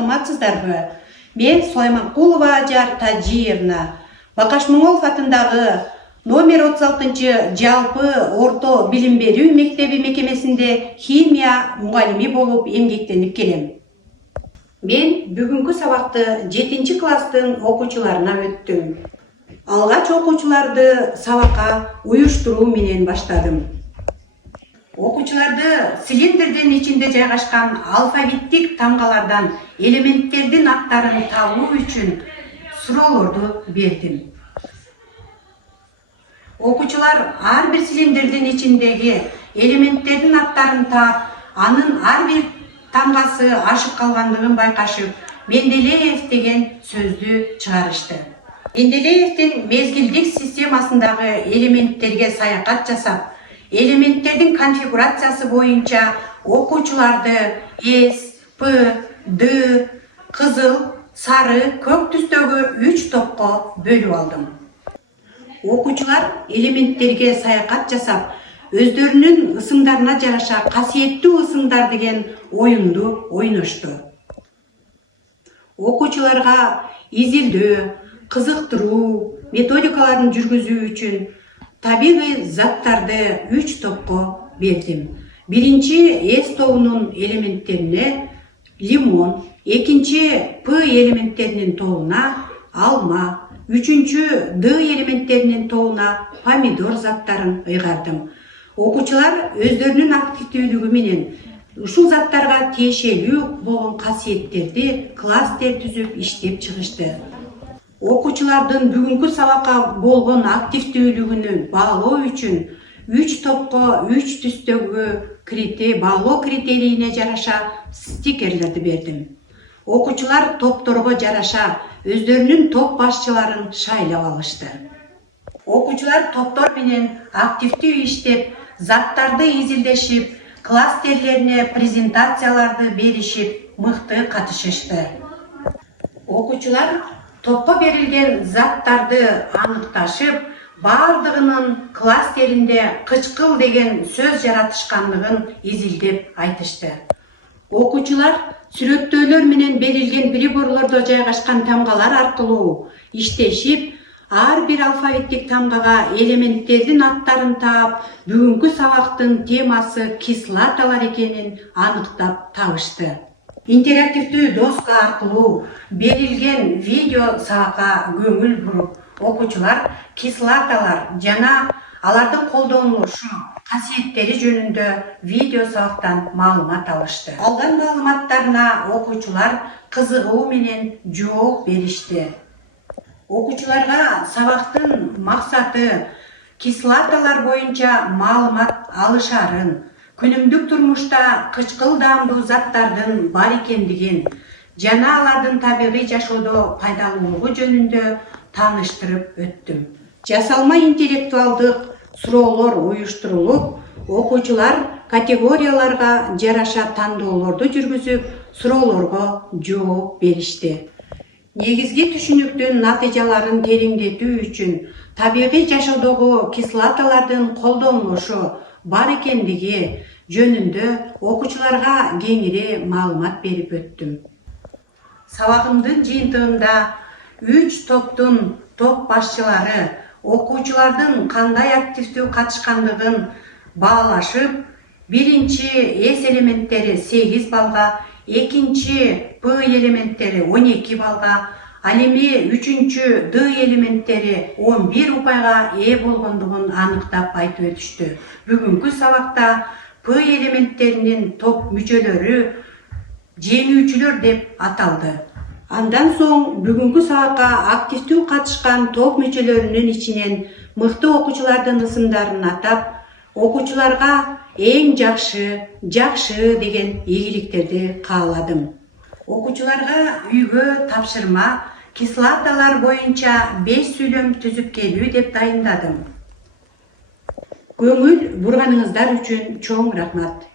саламатсыздарбы? Мен Сулайманкулова Ажар Тажиевна. Бакашмоңолов атындагы номер 36 жалпы орто билим берүү мектеби мекемесинде химия мугалими болуп эмгектенип келем. Мен бүгүнкү сабакты 7 класстын окуучуларына өттүм. Алгач окуучуларды сабакка уюштуруу менен баштадым. Окуучуларды цилиндрдин ичинде жайгашкан алфавиттик тамгалардан элементтердин аттарын табуу үчүн суроолорду бердим. Окуучулар ар бир цилиндрдин ичиндеги элементтердин аттарын таап, анын ар бир тамгасы ашып калгандыгын байкашып, Менделеев деген сөздү чыгарышты. Менделеевдин мезгилдик системасындагы элементтерге саякат жасап, элементтердин конфигурациясы боюнча окуучуларды С, П, Д, кызыл, сары, көк түстөгү 3 топко бөлүп алдым. Окуучулар элементтерге саякат жасап, өздөрүнүн ысымдарына жараша касиеттүү ысымдар деген оюнду ойношту. Окуучуларга изилдөө, кызыктыруу методикаларын жүргүзүү үчүн табигый заттарды 3 топко бердим. Биринчи С тобунун элементтерине лимон, экинчи П элементтеринин тобуна алма, үчүнчү Д элементтеринин тобуна помидор заттарын ыйгардым. Окуучулар өздөрүнүн активдүүлүгү менен ушул заттарга тиешелүү болгон касиеттерди класстер түзүп иштеп чыгышты. Окуучулардын бүгүнкү сабакка болгон активдүүлүгүнү баалоо үчүн 3 топко 3 түстөгү баалоо критерийине жараша стикерлерди бердим. Окуучулар топторго жараша өздөрүнүн топ башчыларын шайлап алышты. Окуучулар топтор менен активдүү иштеп, заттарды изилдешип, класстерлерине презентацияларды беришип, мыкты катышышты. Окуучулар топко берилген заттарды аныкташып, бардыгынын класстеринде кычкыл деген сөз жаратышкандыгын изилдеп айтышты. Окуучулар сүрөттөөлөр менен берилген приборлордо жайгашкан тамгалар аркылуу иштешип, ар бир алфавиттик тамгага элементтердин аттарын таап, бүгүнкү сабактын темасы кислоталар экенин аныктап табышты. Интерактивдүү доска аркылуу берилген видео сабакка көңүл буруп, окуучулар кислоталар жана алардын колдонулушу, касиеттери жөнүндө видео сабактан маалымат алышты. Алган маалыматтарына окуучулар кызыгуу менен жооп беришти. Окуучуларга сабактын максаты кислоталар боюнча маалымат алышарын, күнүмдүк турмушта кычкыл даамдуу заттардын бар экендигин жана алардын табигый жашоодо пайдалуулугу жөнүндө тааныштырып өттүм. Жасалма интеллектуалдык суроолор уюштурулуп, окуучулар категорияларга жараша тандоолорду жүргүзүп, суроолорго жооп беришти. Негизги түшүнүктүн натыйжаларын тереңдетүү үчүн табигый жашоодогу кислоталардын колдонулушу бар экендиги жөнүндө окуучуларга кеңири маалымат берип өттүм. Сабагымдын жыйынтыгында 3 топтун топ башчылары окуучулардын кандай активдүү катышкандыгын баалашып, биринчи С элементтери 8 балга, экинчи П элементтери 12 балга, ал эми үчүнчү Д элементтери 11 упайга ээ болгондугун аныктап айтып өтүштү. Бүгүнкү сабакта П элементтеринин топ мүчөлөрү жеңүүчүлөр деп аталды. Андан соң бүгүнкү сабакка активдүү катышкан топ мүчөлөрүнүн ичинен мыкты окуучулардын ысымдарын атап, окуучуларга эң жакшы деген ийгиликтерди кааладым. Окуучуларга үйгө тапшырма кислоталар боюнча 5 сүйлөм түзүп келүү деп дайындадым. Көңүл бурганыңыздар үчүн чоң рахмат.